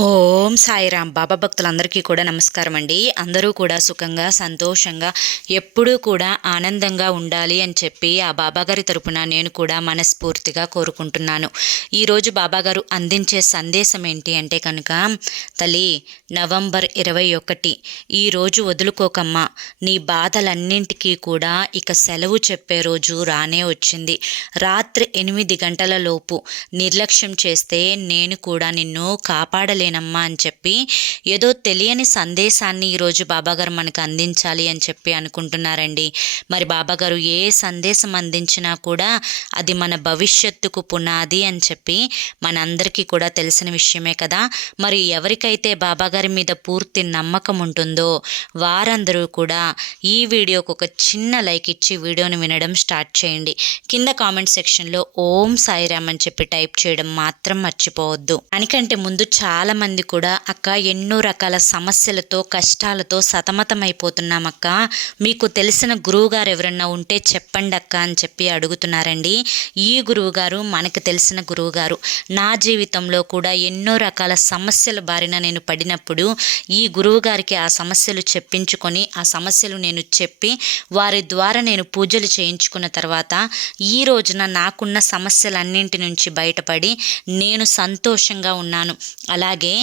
ఓం సాయిరాం. బాబా భక్తులందరికీ కూడా నమస్కారం అండి. అందరూ కూడా సుఖంగా సంతోషంగా ఎప్పుడూ కూడా ఆనందంగా ఉండాలి అని చెప్పి ఆ బాబాగారి తరపున నేను కూడా మనస్ఫూర్తిగా కోరుకుంటున్నాను. ఈరోజు బాబాగారు అందించే సందేశం ఏంటి అంటే కనుక, తల్లి, నవంబర్ 21 ఈరోజు వదులుకోకమ్మా, నీ బాధలన్నింటికీ కూడా ఇక సెలవు చెప్పే రోజు రానే వచ్చింది. రాత్రి 8 గంటల లోపు నిర్లక్ష్యం చేస్తే నేను కూడా నిన్ను కాపాడలేనమ్మా అని చెప్పి ఏదో తెలియని సందేశాన్ని ఈరోజు బాబాగారు మనకు అందించాలి అని చెప్పి అనుకుంటున్నారండి. మరి బాబాగారు ఏ సందేశం అందించినా కూడా అది మన భవిష్యత్తుకు పునాది అని చెప్పి మనందరికీ కూడా తెలిసిన విషయమే కదా. మరి ఎవరికైతే బాబాగారి మీద పూర్తి నమ్మకం ఉంటుందో వారందరూ కూడా ఈ వీడియోకి ఒక చిన్న లైక్ ఇచ్చి వీడియోని వినడం స్టార్ట్ చేయండి. కింద కామెంట్ సెక్షన్లో ఓం సాయిరామ్ అని చెప్పి టైప్ చేయడం మాత్రం మర్చిపోవద్దు. దానికంటే ముందు చాలా మంది కూడా అక్క ఎన్నో రకాల సమస్యలతో కష్టాలతో సతమతమైపోతున్నామక్క, మీకు తెలిసిన గురువుగారు ఎవరన్నా ఉంటే చెప్పండి అక్క అని చెప్పి అడుగుతున్నారండి. ఈ గురువుగారు మనకు తెలిసిన గురువుగారు. నా జీవితంలో కూడా ఎన్నో రకాల సమస్యల బారిన నేను పడినప్పుడు ఈ గురువుగారికి ఆ సమస్యలు చెప్పించుకొని ఆ సమస్యలు నేను చెప్పి వారి ద్వారా నేను పూజలు చేయించుకున్న తర్వాత ఈ రోజున నాకున్న సమస్యలన్నింటి నుంచి బయటపడి నేను సంతోషంగా ఉన్నాను. అలాగే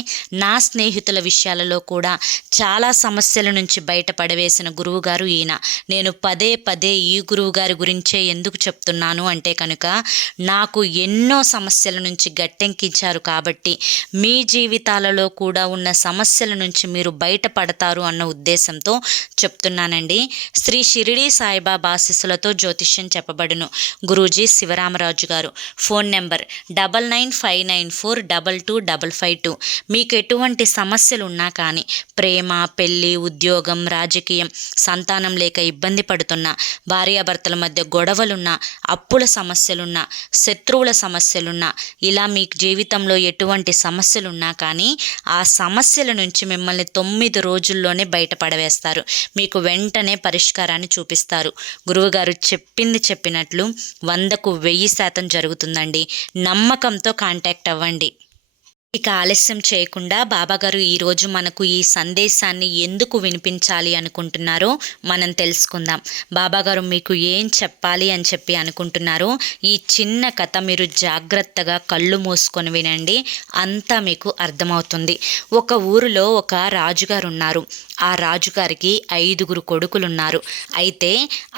నా స్నేహితుల విషయాలలో కూడా చాలా సమస్యల నుంచి బయటపడవేసిన గురువుగారు ఈయన. నేను పదే పదే ఈ గురువుగారి గురించే ఎందుకు చెప్తున్నాను అంటే కనుక, నాకు ఎన్నో సమస్యల నుంచి గట్టెంకించారు కాబట్టి మీ జీవితాలలో కూడా ఉన్న సమస్యల నుంచి మీరు బయటపడతారు అన్న ఉద్దేశంతో చెప్తున్నానండి. శ్రీ షిరిడి సాయిబాబా ఆశీస్సులతో జ్యోతిష్యం చెప్పబడును. గురూజీ శివరామరాజు గారు. Phone number 9959422552. మీకు ఎటువంటి సమస్యలు ఉన్నా కానీ, ప్రేమ, పెళ్ళి, ఉద్యోగం, రాజకీయం, సంతానం లేక ఇబ్బంది పడుతున్నా, భార్యాభర్తల మధ్య గొడవలున్నా, అప్పుల సమస్యలున్నా, శత్రువుల సమస్యలున్నా, ఇలా మీకు జీవితంలో ఎటువంటి సమస్యలున్నా కానీ ఆ సమస్యల నుంచి మిమ్మల్ని 9 రోజుల్లోనే బయటపడవేస్తారు. మీకు వెంటనే పరిష్కారాన్ని చూపిస్తారు. గురువుగారు చెప్పింది చెప్పినట్లు 100కు 1000% జరుగుతుందండి. నమ్మకంతో కాంటాక్ట్ అవ్వండి. ఇక ఆలస్యం చేయకుండా బాబాగారు ఈరోజు మనకు ఈ సందేశాన్ని ఎందుకు వినిపించాలి అనుకుంటున్నారో మనం తెలుసుకుందాం. బాబాగారు మీకు ఏం చెప్పాలి అని చెప్పి అనుకుంటున్నారో ఈ చిన్న కథ మీరు జాగ్రత్తగా కళ్ళు మూసుకొని వినండి, అంతా మీకు అర్థమవుతుంది. ఒక ఊరిలో ఒక రాజుగారు ఉన్నారు. ఆ రాజుగారికి 5గురు కొడుకులున్నారు. అయితే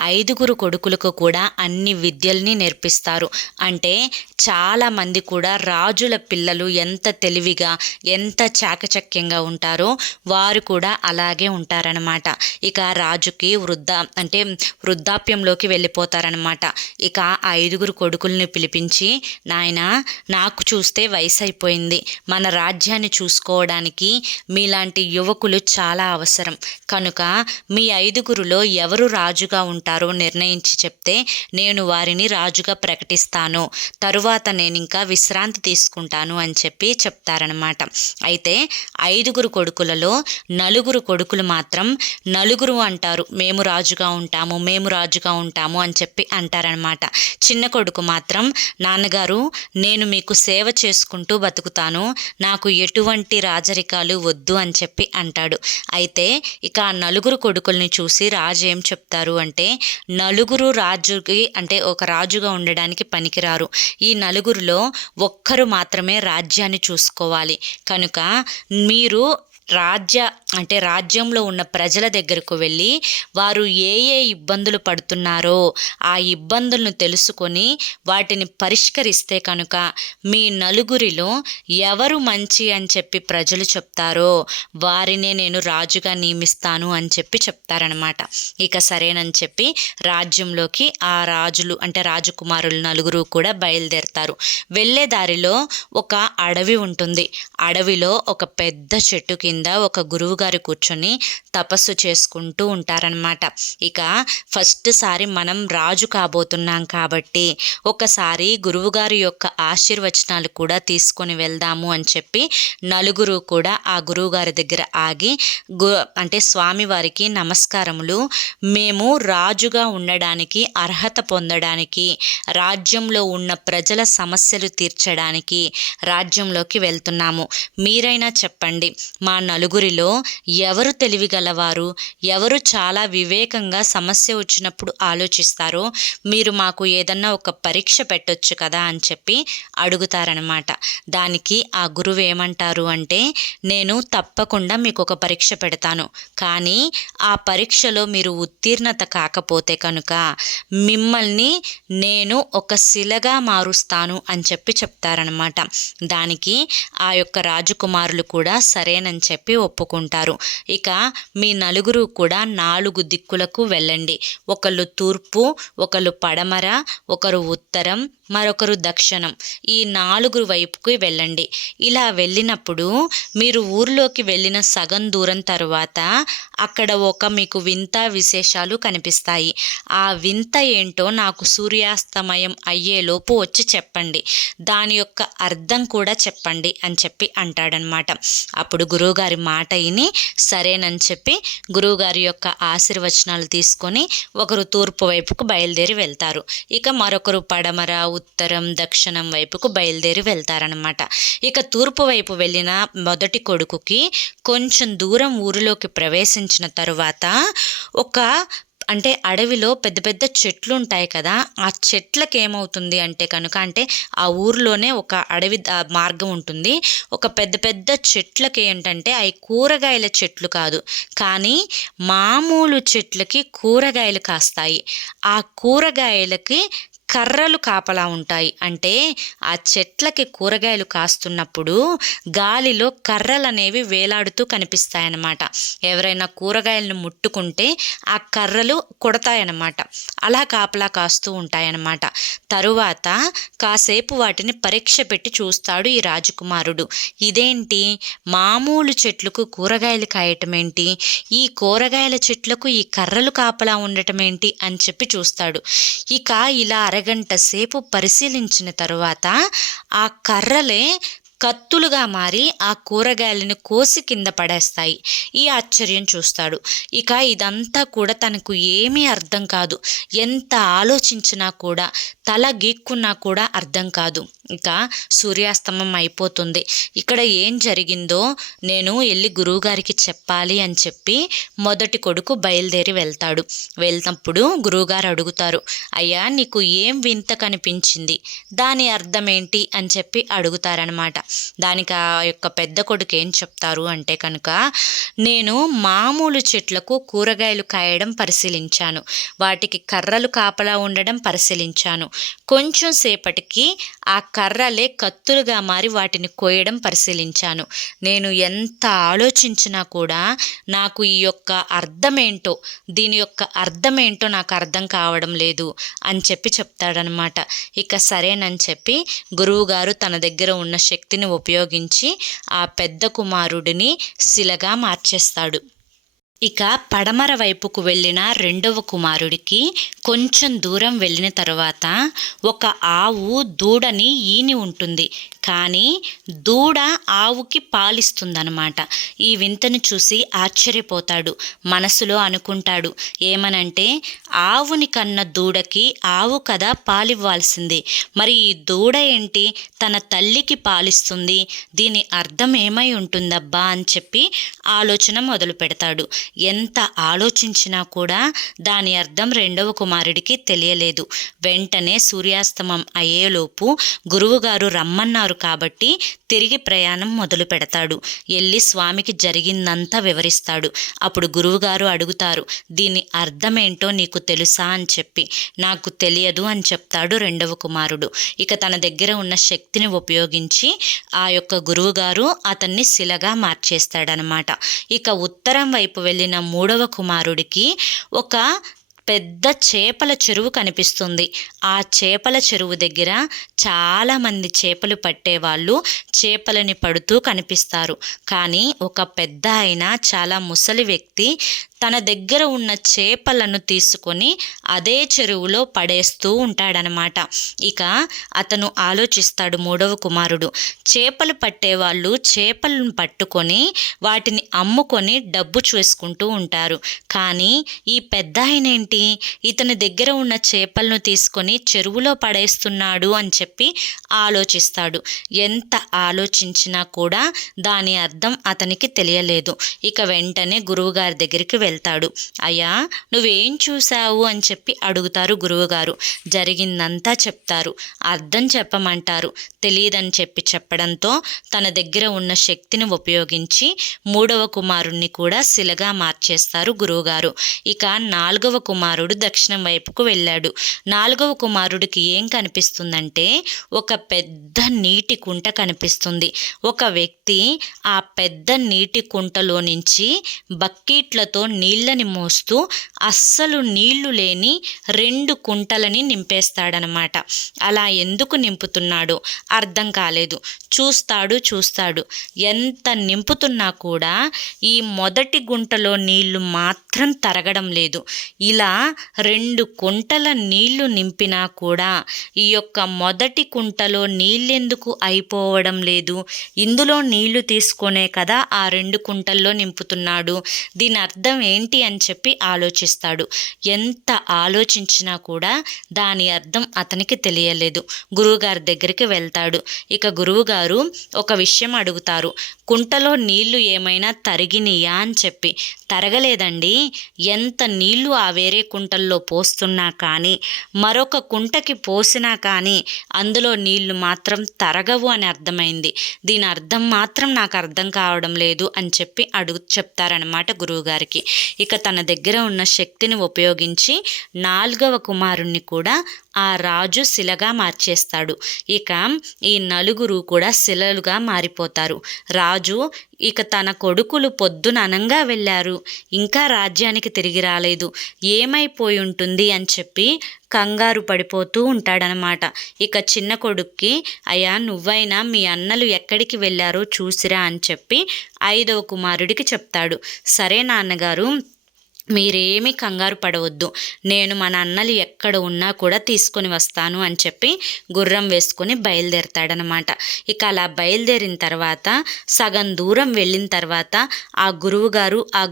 5గురు కొడుకులకు కూడా అన్ని విద్యల్ని నేర్పిస్తారు. అంటే చాలామంది కూడా రాజుల పిల్లలు ఎంత తెలివిగా ఎంత చాకచక్యంగా ఉంటారో వారు కూడా అలాగే ఉంటారనమాట. ఇక రాజుకి వృద్ధాప్యంలోకి వెళ్ళిపోతారనమాట. ఇక 5గురు కొడుకుల్ని పిలిపించి, నాయనా, నాకు చూస్తే వయసు అయిపోయింది, మన రాజ్యాన్ని చూసుకోవడానికి మీలాంటి యువకులు చాలా అవసరం కనుక మీ 5గురులో ఎవరు రాజుగా ఉంటారో నిర్ణయించి చెప్తే నేను వారిని రాజుగా ప్రకటిస్తాను, తరువాత నేను ఇంకా విశ్రాంతి తీసుకుంటాను అని చెప్పి చెప్తారనమాట. అయితే 5గురు కొడుకులలో 4గురు కొడుకులు మాత్రం నలుగురు అంటారు, మేము రాజుగా ఉంటాము అని చెప్పి అంటారనమాట. చిన్న కొడుకు మాత్రం, నాన్నగారు, నేను మీకు సేవ చేసుకుంటూ బతుకుతాను, నాకు ఎటువంటి రాజరికాలు వద్దు అని చెప్పి అంటాడు. అయితే ఇక ఆ 4గురు కొడుకుల్ని చూసి రాజు ఏం చెప్తారు అంటే, నలుగురు రాజుకి అంటే ఒక రాజుగా ఉండడానికి పనికిరారు, ఈ 4గురిలో ఒక్కరు మాత్రమే రాజ్యాన్ని చూసుకోవాలి, కనుక మీరు రాజ్యంలో ఉన్న ప్రజల దగ్గరకు వెళ్ళి వారు ఏ ఇబ్బందులు పడుతున్నారో ఆ ఇబ్బందులను తెలుసుకొని వాటిని పరిష్కరిస్తే కనుక మీ 4గురిలో ఎవరు మంచి అని చెప్పి ప్రజలు చెప్తారో వారినే నేను రాజుగా నియమిస్తాను అని చెప్పి చెప్తారనమాట. ఇక సరేనని చెప్పి రాజ్యంలోకి ఆ రాజులు అంటే రాజకుమారులు 4గురు కూడా బయలుదేరతారు. వెళ్ళే దారిలో ఒక అడవి ఉంటుంది. అడవిలో ఒక పెద్ద చెట్టు కింద ఒక గురువు గురువుగారు కూర్చొని తపస్సు చేసుకుంటూ ఉంటారనమాట. ఇక ఫస్ట్ సారి మనం రాజు కాబోతున్నాం కాబట్టి ఒకసారి గురువుగారి యొక్క ఆశీర్వచనాలు కూడా తీసుకొని వెళ్దాము అని చెప్పి నలుగురు కూడా ఆ గురువుగారి దగ్గర ఆగి అంటే స్వామివారికి నమస్కారములు, మేము రాజుగా ఉండడానికి, అర్హత పొందడానికి, రాజ్యంలో ఉన్న ప్రజల సమస్యలు తీర్చడానికి రాజ్యంలోకి వెళ్తున్నాము. మీరైనా చెప్పండి, మా నలుగురిలో ఎవరు తెలివిగలవారు, ఎవరు చాలా వివేకంగా సమస్య వచ్చినప్పుడు ఆలోచిస్తారో మీరు మాకు ఏదన్నా ఒక పరీక్ష పెట్టొచ్చు కదా అని చెప్పి అడుగుతారనమాట. దానికి ఆ గురువు ఏమంటారు అంటే, నేను తప్పకుండా మీకు ఒక పరీక్ష పెడతాను, కానీ ఆ పరీక్షలో మీరు ఉత్తీర్ణత కాకపోతే కనుక మిమ్మల్ని నేను ఒక శిలగా మారుస్తాను అని చెప్పి చెప్తారనమాట. దానికి ఆ యొక్క రాజకుమారులు కూడా సరేనని చెప్పి ఒప్పుకుంటారు. ఇక మీ నలుగురు కూడా 4 దిక్కులకు వెళ్ళండి. ఒకళ్ళు తూర్పు, ఒకళ్ళు పడమర, ఒకరు ఉత్తరం, మరొకరు దక్షిణం. ఈ 4 వైపుకి వెళ్ళండి. ఇలా వెళ్ళినప్పుడు మీరు ఊర్లోకి వెళ్ళిన సగం దూరం తరువాత అక్కడ ఒక మీకు వింత విశేషాలు కనిపిస్తాయి. ఆ వింత ఏంటో నాకు సూర్యాస్తమయం అయ్యేలోపు వచ్చి చెప్పండి, దాని యొక్క అర్థం కూడా చెప్పండి అని చెప్పి అంటాడనమాట. అప్పుడు గురువుగారి మాట విని సరేనని చెప్పి గురువుగారి యొక్క ఆశీర్వచనాలు తీసుకొని ఒకరు తూర్పు వైపుకు బయలుదేరి వెళ్తారు. ఇక మరొకరు పడమర, ఉత్తరం, దక్షిణం వైపుకు బయలుదేరి వెళ్తారనమాట. ఇక తూర్పు వైపు వెళ్ళిన మొదటి కొడుకుకి కొంచెం దూరం ఊరిలోకి ప్రవేశించిన తరువాత అంటే అడవిలో పెద్ద పెద్ద చెట్లు ఉంటాయి కదా, ఆ చెట్లకి ఏమవుతుంది అంటే కనుక, అంటే ఆ ఊరిలోనే ఒక అడవి మార్గం ఉంటుంది. ఒక పెద్ద పెద్ద చెట్లకి ఏంటంటే అవి కూరగాయల చెట్లు కాదు, కానీ మామూలు చెట్లకి కూరగాయలు కాస్తాయి. ఆ కూరగాయలకి కర్రలు కాపలా ఉంటాయి. అంటే ఆ చెట్లకి కూరగాయలు కాస్తున్నప్పుడు గాలిలో కర్రలు అనేవి వేలాడుతూ కనిపిస్తాయన్నమాట. ఎవరైనా కూరగాయలను ముట్టుకుంటే ఆ కర్రలు కొడతాయన్నమాట. అలా కాపలా కాస్తూ ఉంటాయన్నమాట. తరువాత కాసేపు వాటిని పరీక్ష పెట్టి చూస్తాడు ఈ రాజకుమారుడు. ఇదేంటి, మామూలు చెట్లకు కూరగాయలు కాయటం ఏంటి, ఈ కూరగాయల చెట్లకు ఈ కర్రలు కాపలా ఉండటం ఏంటి అని చెప్పి చూస్తాడు. ఇక ఇలా అరగంట సేపు పరిశీలించిన తరువాత ఆ కర్రలే కత్తులుగా మారి ఆ కూరగాయలను కోసి కింద పడేస్తాయి. ఈ ఆశ్చర్యం చూస్తాడు. ఇక ఇదంతా కూడా తనకు ఏమీ అర్థం కాదు. ఎంత ఆలోచించినా కూడా, తల గీక్కున్నా కూడా అర్థం కాదు. ఇక సూర్యాస్తమం అయిపోతుంది. ఇక్కడ ఏం జరిగిందో నేను వెళ్ళి గురువుగారికి చెప్పాలి అని చెప్పి మొదటి కొడుకు బయలుదేరి వెళ్తాడు. వెళ్తప్పుడు గురువుగారు అడుగుతారు, అయ్యా నీకు ఏం వింత కనిపించింది, దాని అర్థం ఏంటి అని చెప్పి అడుగుతారనమాట. దానికి ఆ యొక్క పెద్ద కొడుకు ఏం చెప్తారు అంటే కనుక, నేను మామూలు చెట్లకు కూరగాయలు కాయడం పరిశీలించాను, వాటికి కర్రలు కాపలా ఉండడం పరిశీలించాను, కొంచెం సేపటికి ఆ కర్రలే కత్తులుగా మారి వాటిని కోయడం పరిశీలించాను. నేను ఎంత ఆలోచించినా కూడా నాకు ఈ యొక్క అర్థమేంటో, దీని యొక్క అర్థమేంటో నాకు అర్థం కావడం లేదు అని చెప్పి చెప్తాడనమాట. ఇక సరేనని చెప్పి గురువుగారు తన దగ్గర ఉన్న శక్తిని ఉపయోగించి ఆ పెద్ద కుమారుడిని శిలగా మార్చేస్తాడు. ఇక పడమర వైపుకు వెళ్ళిన రెండవ కుమారుడికి కొంచెం దూరం వెళ్ళిన తర్వాత ఒక ఆవు దూడని ఈని ఉంటుంది, కానీ దూడ ఆవుకి పాలిస్తుందన్నమాట. ఈ వింతను చూసి ఆశ్చర్యపోతాడు. మనసులో అనుకుంటాడు ఏమనంటే, ఆవుని కన్న దూడకి ఆవు కదా పాలివ్వాల్సింది, మరి ఈ దూడ ఏంటి తన తల్లికి పాలిస్తుంది, దీని అర్థం ఏమై ఉంటుందబ్బా అని చెప్పి ఆలోచన మొదలు పెడతాడు. ఎంత ఆలోచించినా కూడా దాని అర్థం రెండవ కుమారుడికి తెలియలేదు. వెంటనే సూర్యాస్తమం అయ్యేలోపు గురువుగారు రమ్మన్నారు కాబట్టి తిరిగి ప్రయాణం మొదలు పెడతాడు. వెళ్ళి స్వామికి జరిగిందంతా వివరిస్తాడు. అప్పుడు గురువుగారు అడుగుతారు, దీని అర్థమేంటో నీకు తెలుసా అని చెప్పి. నాకు తెలియదు అని చెప్తాడు రెండవ కుమారుడు. ఇక తన దగ్గర ఉన్న శక్తిని ఉపయోగించి ఆ యొక్క గురువుగారు అతన్ని శిలగా మార్చేస్తాడనమాట. ఇక ఉత్తరం వైపు వెళ్ళిన మూడవ కుమారుడికి ఒక పెద్ద చేపల చెరువు కనిపిస్తుంది. ఆ చేపల చెరువు దగ్గర చాలామంది చేపలు పట్టేవాళ్ళు చేపలని పడుతూ కనిపిస్తారు. కానీ ఒక పెద్ద ఆయన, చాలా ముసలి వ్యక్తి తన దగ్గర ఉన్న చేపలను తీసుకొని అదే చెరువులో పడేస్తూ ఉంటాడనమాట. ఇక అతను ఆలోచిస్తాడు మూడవ కుమారుడు, చేపలు పట్టేవాళ్ళు చేపలను పట్టుకొని వాటిని అమ్ముకొని డబ్బు చేసుకుంటూ ఉంటారు. కానీ ఈ పెద్ద ఆయనేంటి ఇతని దగ్గర ఉన్న చేపలను తీసుకొని చెరువులో పడేస్తున్నాడు అని చెప్పి ఆలోచిస్తాడు. ఎంత ఆలోచించినా కూడా దాని అర్థం అతనికి తెలియలేదు. ఇక వెంటనే గురువుగారి దగ్గరికి వెళ్తాడు. అయ్యా, నువ్వేం చూసావు అని చెప్పి అడుగుతారు గురువుగారు. జరిగిందంతా చెప్తారు. అర్థం చెప్పమంటారు. తెలియదని చెప్పడంతో తన దగ్గర ఉన్న శక్తిని ఉపయోగించి మూడవ కుమారుణ్ణి కూడా శిలగా మార్చేస్తారు గురువుగారు. ఇక నాలుగవ కుమారుడు దక్షిణం వైపుకు వెళ్ళాడు. నాలుగవ కుమారుడికి ఏం కనిపిస్తుందంటే ఒక పెద్ద నీటి కుంట కనిపిస్తుంది. ఒక వ్యక్తి ఆ పెద్ద నీటి కుంటలో నుంచి బకెట్లతో నీళ్ళని మోస్తూ అస్సలు నీళ్లు లేని 2 కుంటలని నింపేస్తాడనమాట. అలా ఎందుకు నింపుతున్నాడో అర్థం కాలేదు. చూస్తాడు. ఎంత నింపుతున్నా కూడా ఈ మొదటి గుంటలో నీళ్లు మాత్రం తరగడం లేదు. ఇలా 2 కుంటల నీళ్లు నింపినా కూడా ఈ యొక్క మొదటి కుంటలో నీళ్ళెందుకు అయిపోవడం లేదు? ఇందులో నీళ్లు తీసుకొనే కదా ఆ 2 కుంటల్లో నింపుతున్నాడు. దీని అర్థం ఏంటి అని చెప్పి ఆలోచిస్తాడు. ఎంత ఆలోచించినా కూడా దాని అర్థం అతనికి తెలియలేదు. గురువుగారి దగ్గరికి వెళ్తాడు. ఇక గురువుగారు ఒక విషయం అడుగుతారు. కుంటలో నీళ్లు ఏమైనా తరిగినాయా అని చెప్పి. తరగలేదండి. ఎంత నీళ్లు ఆ వేరే కుంటల్లో పోస్తున్నా కానీ, మరొక కుంటకి పోసినా కానీ అందులో నీళ్లు మాత్రం తరగవు అని అర్థమైంది. దీని అర్థం మాత్రం నాకు అర్థం కావడం లేదు అని చెప్పి చెప్తారనమాట గురువుగారికి. ఇక తన దగ్గర ఉన్న శక్తిని ఉపయోగించి 4వ కుమారుణ్ణి కూడా ఆ రాజు శిలగా మార్చేస్తాడు. ఇక ఈ 4 కూడా శిలలుగా మారిపోతారు. రాజు ఇక తన కొడుకులు పొద్దున అనంగా వెళ్ళారు, ఇంకా రాజ్యానికి తిరిగి రాలేదు, ఏమైపోయి ఉంటుంది అని చెప్పి కంగారు పడిపోతూ ఉంటాడనమాట. ఇక చిన్న కొడుక్కి, అయ్యా నువ్వైనా మీ అన్నలు ఎక్కడికి వెళ్ళారో చూసిరా అని చెప్పి 5వ కుమారుడికి చెప్తాడు. సరే నాన్నగారు, మీరేమీ కంగారు పడవద్దు, నేను మన అన్నలు ఎక్కడ ఉన్నా కూడా తీసుకొని వస్తాను అని చెప్పి గుర్రం వేసుకొని బయలుదేరతాడనమాట. ఇక అలా బయలుదేరిన తర్వాత సగం దూరం వెళ్ళిన తర్వాత ఆ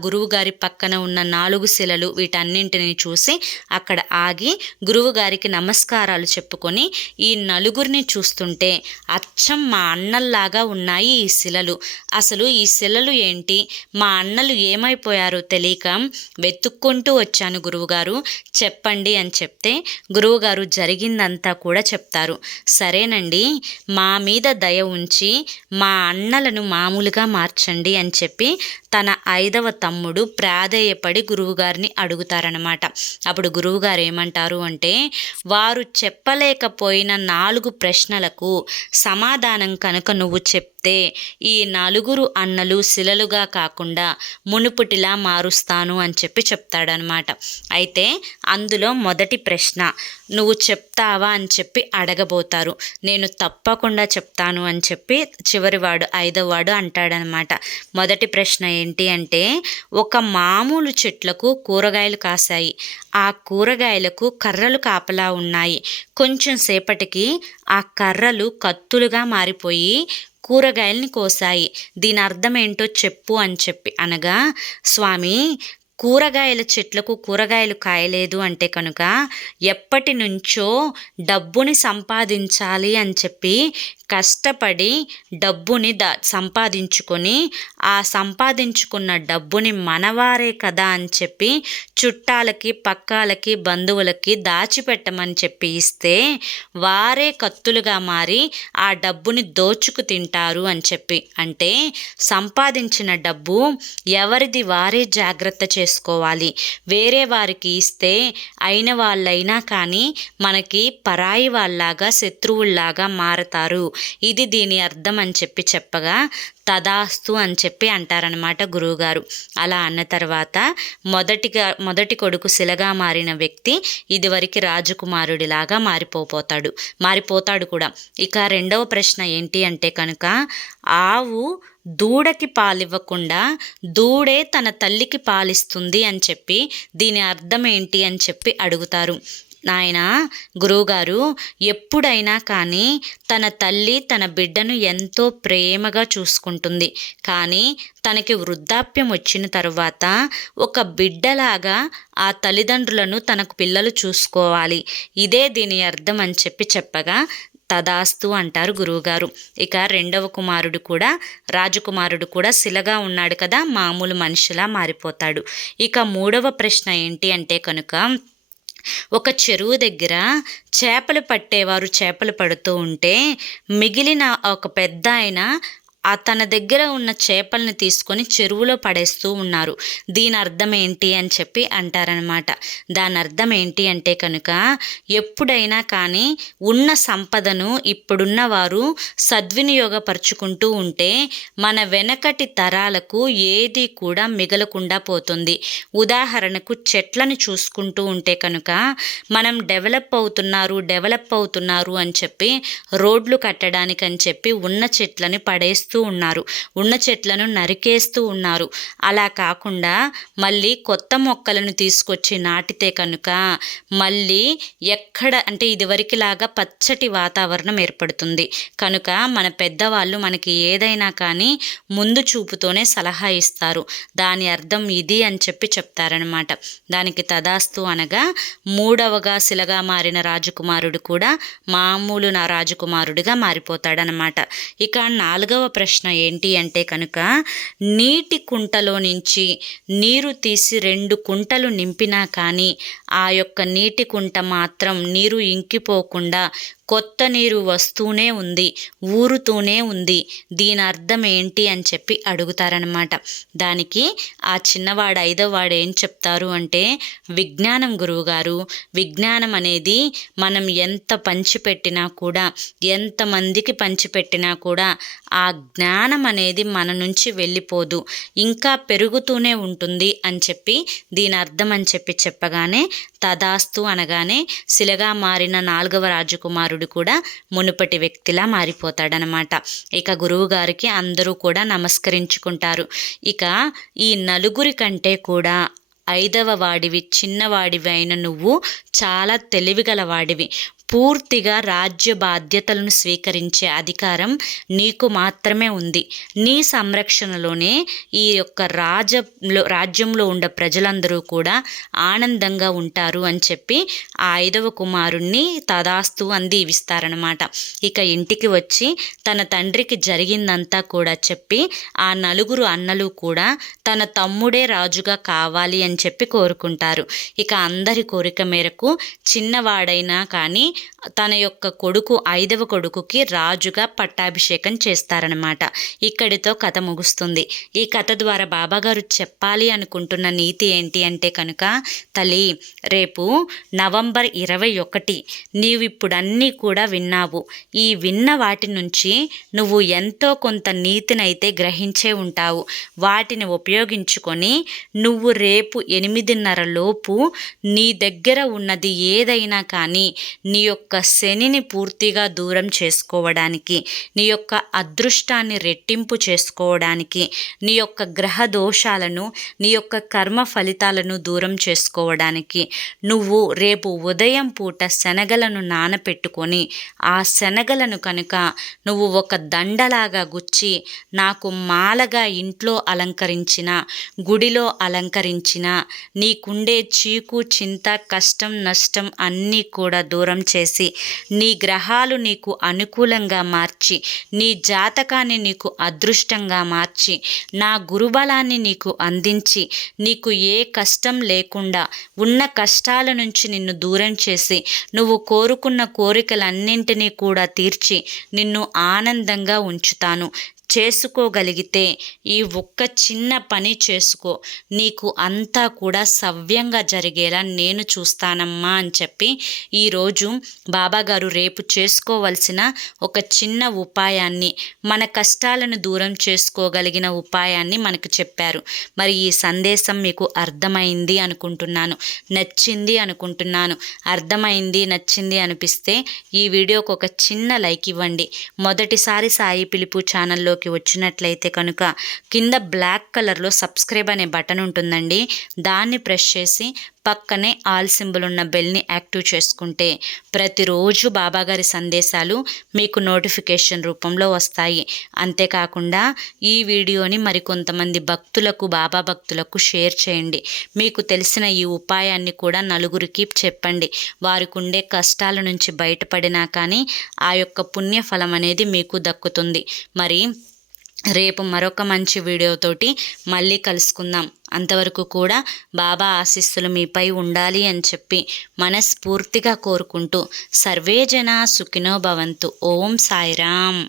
గురువుగారి పక్కన ఉన్న 4 శిలలు వీటన్నింటిని చూసి అక్కడ ఆగి గురువుగారికి నమస్కారాలు చెప్పుకొని, ఈ 4 చూస్తుంటే అచ్చం మా అన్నల్లాగా ఉన్నాయి ఈ శిలలు. అసలు ఈ శిలలు ఏంటి, మా అన్నలు ఏమైపోయారో తెలియక వెతుక్కుంటూ వచ్చాను గురువుగారు, చెప్పండి అని చెప్తే గురువుగారు జరిగిందంతా కూడా చెప్తారు. సరేనండి, మా మీద దయ ఉంచి మా అన్నలను మామూలుగా మార్చండి అని చెప్పి తన 5వ తమ్ముడు ప్రాధేయపడి గురువుగారిని అడుగుతారనమాట. అప్పుడు గురువుగారు ఏమంటారు అంటే, వారు చెప్పలేకపోయిన 4 ప్రశ్నలకు సమాధానం కనుక నువ్వు చెప్తే ఈ 4 అన్నలు శిలలుగా కాకుండా మునుపుటిలా మారుస్తాను అని చెప్పి చెప్తాడనమాట. అయితే అందులో మొదటి ప్రశ్న నువ్వు చెప్తావా అని చెప్పి అడగబోతారు. నేను తప్పకుండా చెప్తాను అని చెప్పి చివరివాడు 5వ వాడు అంటాడనమాట. మొదటి ప్రశ్న ఏంటి అంటే, ఒక మామూలు చెట్లకు కూరగాయలు కాసాయి, ఆ కూరగాయలకు కర్రలు కాపలా ఉన్నాయి. కొంచెం సేపటికి ఆ కర్రలు కత్తులుగా మారిపోయి కూరగాయల్ని కోసాయి. దీని అర్థం ఏంటో చెప్పు అని చెప్పి అనగా, స్వామి, కూరగాయల చెట్లకు కూరగాయలు కాయలేదు అంటే కనుక ఎప్పటి నుంచో డబ్బుని సంపాదించాలి అని చెప్పి కష్టపడి డబ్బుని సంపాదించుకొని ఆ సంపాదించుకున్న డబ్బుని మనవారే కదా అని చెప్పి చుట్టాలకి, పక్కాలకి, బంధువులకి దాచిపెట్టమని చెప్పి ఇస్తే వారే కత్తులుగా మారి ఆ డబ్బుని దోచుకు తింటారు అని చెప్పి. అంటే సంపాదించిన డబ్బు ఎవరిది వారే జాగ్రత్త చేసుకోవాలి. వేరే వారికి ఇస్తే అయిన వాళ్ళైనా కానీ మనకి పరాయి వాళ్ళలాగా శత్రువుల్లాగా మారతారు. ఇది దీని అర్థం అని చెప్పగా తదాస్తు అని చెప్పి అంటారనమాట గురువుగారు. అలా అన్న తర్వాత మొదటి కొడుకు శిలగా మారిన వ్యక్తి ఇదివరకు రాజకుమారుడిలాగా మారిపోతాడు కూడా. ఇక రెండవ ప్రశ్న ఏంటి అంటే కనుక, ఆవు దూడకి పాలివ్వకుండా దూడే తన తల్లికి పాలిస్తుంది అని చెప్పి దీని అర్థం ఏంటి అని చెప్పి అడుగుతారు. నాయన గురువుగారు, ఎప్పుడైనా కానీ తన తల్లి తన బిడ్డను ఎంతో ప్రేమగా చూసుకుంటుంది. కానీ తనకి వృద్ధాప్యం వచ్చిన తర్వాత ఒక బిడ్డలాగా ఆ తల్లిదండ్రులను తనకు పిల్లలు చూసుకోవాలి. ఇదే దీని అర్థం అని చెప్పగా తదాస్తు అంటారు గురువుగారు. ఇక రెండవ రాజకుమారుడు కూడా శిలగా ఉన్నాడు కదా, మామూలు మనిషిలా మారిపోతాడు. ఇక మూడవ ప్రశ్న ఏంటి అంటే కనుక, ఒక చెరువు దగ్గర చేపలు పట్టేవారు చేపలు పడుతూ ఉంటే మిగిలిన ఒక పెద్ద ఆయన తన దగ్గర ఉన్న చేపల్ని తీసుకొని చెరువులో పడేస్తూ ఉన్నారు. దీని అర్థం ఏంటి అని చెప్పి అంటారనమాట. దాని అర్థం ఏంటి అంటే కనుక, ఎప్పుడైనా కానీ ఉన్న సంపదను ఇప్పుడున్న వారు సద్వినియోగపరుచుకుంటూ ఉంటే మన వెనకటి తరాలకు ఏది కూడా మిగలకుండా పోతుంది. ఉదాహరణకు చెట్లను చూసుకుంటూ ఉంటే కనుక మనం డెవలప్ అవుతున్నారు అని చెప్పి రోడ్లు కట్టడానికి అని చెప్పి ఉన్న చెట్లని పడేస్తూ ఉన్నారు, ఉన్న చెట్లను నరికేస్తూ ఉన్నారు. అలా కాకుండా మళ్ళీ కొత్త మొక్కలను తీసుకొచ్చి నాటితే కనుక మళ్ళీ ఇదివరకులాగా పచ్చటి వాతావరణం ఏర్పడుతుంది. కనుక మన పెద్దవాళ్ళు మనకి ఏదైనా కానీ ముందు చూపుతోనే సలహా ఇస్తారు. దాని అర్థం ఇది అని చెప్పి చెప్తారనమాట. దానికి తదాస్తు అనగా మూడవగా శిలగా మారిన రాజకుమారుడు కూడా మామూలు రాజకుమారుడిగా మారిపోతాడనమాట. ఇక నాలుగవ ప్రశ్న ఏంటి అంటే కనుక, నీటి కుంటలో నుంచి నీరు తీసి 2 కుంటలు నింపినా కానీ ఆ యొక్క నీటి కుంట మాత్రం నీరు ఇంకిపోకుండా కొత్త నీరు వస్తూనే ఉంది, ఊరుతూనే ఉంది. దీని అర్థం ఏంటి అని చెప్పి అడుగుతారనమాట. దానికి ఆ చిన్నవాడు 5వ వాడు ఏం చెప్తారు అంటే, విజ్ఞానం గురువుగారు. విజ్ఞానం అనేది మనం ఎంత పంచిపెట్టినా కూడా, ఎంతమందికి పంచిపెట్టినా కూడా ఆ జ్ఞానం అనేది మన నుంచి వెళ్ళిపోదు, ఇంకా పెరుగుతూనే ఉంటుంది అని చెప్పి దీని అర్థం అని చెప్పగానే తదాస్తు అనగానే శిలగా మారిన 4వ రాజకుమారుడు కూడా మునుపటి వ్యక్తిలా మారిపోతాడనమాట. ఇక గురువు గారికి అందరూ కూడా నమస్కరించుకుంటారు. ఇక ఈ నలుగురి కంటే కూడా 5వ వాడివి, చిన్నవాడివి అయిన నువ్వు చాలా తెలివిగల వాడివి. పూర్తిగా రాజ్య బాధ్యతలను స్వీకరించే అధికారం నీకు మాత్రమే ఉంది. నీ సంరక్షణలోనే ఈ యొక్క రాజ్యంలో ఉండే ప్రజలందరూ కూడా ఆనందంగా ఉంటారు అని చెప్పి ఆ 5వ కుమారుణ్ణి తదాస్తు అని దీవిస్తారనమాట. ఇక ఇంటికి వచ్చి తన తండ్రికి జరిగిందంతా కూడా చెప్పి ఆ నలుగురు అన్నలు కూడా తన తమ్ముడే రాజుగా కావాలి అని చెప్పి కోరుకుంటారు. ఇక అందరి కోరిక మేరకు చిన్నవాడైనా కానీ తన యొక్క 5వ కొడుకుకి రాజుగా పట్టాభిషేకం చేస్తారనమాట. ఇక్కడితో కథ ముగుస్తుంది. ఈ కథ ద్వారా బాబాగారు చెప్పాలి అనుకుంటున్న నీతి ఏంటి అంటే కనుక, తల్లి, రేపు నవంబర్ 21 నీవు ఇప్పుడు అన్నీ కూడా విన్నావు. ఈ విన్న వాటి నుంచి నువ్వు ఎంతో కొంత నీతినైతే గ్రహించే ఉంటావు. వాటిని ఉపయోగించుకొని నువ్వు రేపు 8:30 లోపు నీ దగ్గర ఉన్నది ఏదైనా కానీ నీ యొక్క శనిని పూర్తిగా దూరం చేసుకోవడానికి, నీ యొక్క అదృష్టాన్ని రెట్టింపు చేసుకోవడానికి, నీ యొక్క గ్రహ దోషాలను, నీ యొక్క కర్మ ఫలితాలను దూరం చేసుకోవడానికి నువ్వు రేపు ఉదయం పూట శనగలను నానపెట్టుకొని ఆ శనగలను కనుక నువ్వు ఒక దండలాగా గుచ్చి నాకు మాలగా ఇంట్లో అలంకరించిన, గుడిలో అలంకరించిన, నీకుండే చీకు చింత కష్టం నష్టం అన్నీ కూడా దూరం చేసి నీ గ్రహాలు నీకు అనుకూలంగా మార్చి, నీ జాతకాన్ని నీకు అదృష్టంగా మార్చి, నా గురుబలాన్ని నీకు అందించి, నీకు ఏ కష్టం లేకుండా ఉన్న కష్టాల నుంచి నిన్ను దూరం చేసి, నువ్వు కోరుకున్న కోరికలన్నింటినీ కూడా తీర్చి నిన్ను ఆనందంగా ఉంచుతాను. చేసుకోగలిగితే ఈ ఒక్క చిన్న పని చేసుకో, నీకు అంతా కూడా సవ్యంగా జరిగేలా నేను చూస్తానమ్మా అని చెప్పి ఈరోజు బాబాగారు రేపు చేసుకోవలసిన ఒక చిన్న ఉపాయాన్ని, మన కష్టాలను దూరం చేసుకోగలిగిన ఉపాయాన్ని మనకు చెప్పారు. మరి ఈ సందేశం మీకు అర్థమైంది అనుకుంటున్నాను, నచ్చింది అనుకుంటున్నాను. అర్థమైంది, నచ్చింది అనిపిస్తే ఈ వీడియోకి ఒక చిన్న లైక్ ఇవ్వండి. మొదటిసారి సాయి పిలుపు ఛానల్లోకి వచ్చినట్లయితే కనుక కింద బ్లాక్ కలర్లో సబ్స్క్రైబ్ అనే బటన్ ఉంటుందండి, దాన్ని ప్రెస్ చేసి పక్కనే ఆల్ సింబల్ ఉన్న బెల్ని యాక్టివ్ చేసుకుంటే ప్రతిరోజు బాబాగారి సందేశాలు మీకు నోటిఫికేషన్ రూపంలో వస్తాయి. అంతేకాకుండా ఈ వీడియోని మరికొంతమంది భక్తులకు, బాబా భక్తులకు షేర్ చేయండి. మీకు తెలిసిన ఈ ఉపాయాన్ని కూడా నలుగురికి చెప్పండి. వారికి ఉండే కష్టాల నుంచి బయటపడినా కానీ ఆ యొక్క పుణ్యఫలం అనేది మీకు దక్కుతుంది. మరి రేపు మరొక మంచి వీడియోతోటి మళ్ళీ కలుసుకుందాం. అంతవరకు కూడా బాబా ఆశీస్సులు మీపై ఉండాలి అని చెప్పి మనస్ఫూర్తిగా కోరుకుంటూ సర్వే జనా సుఖినో భవంతు. ఓం సాయిరామ్.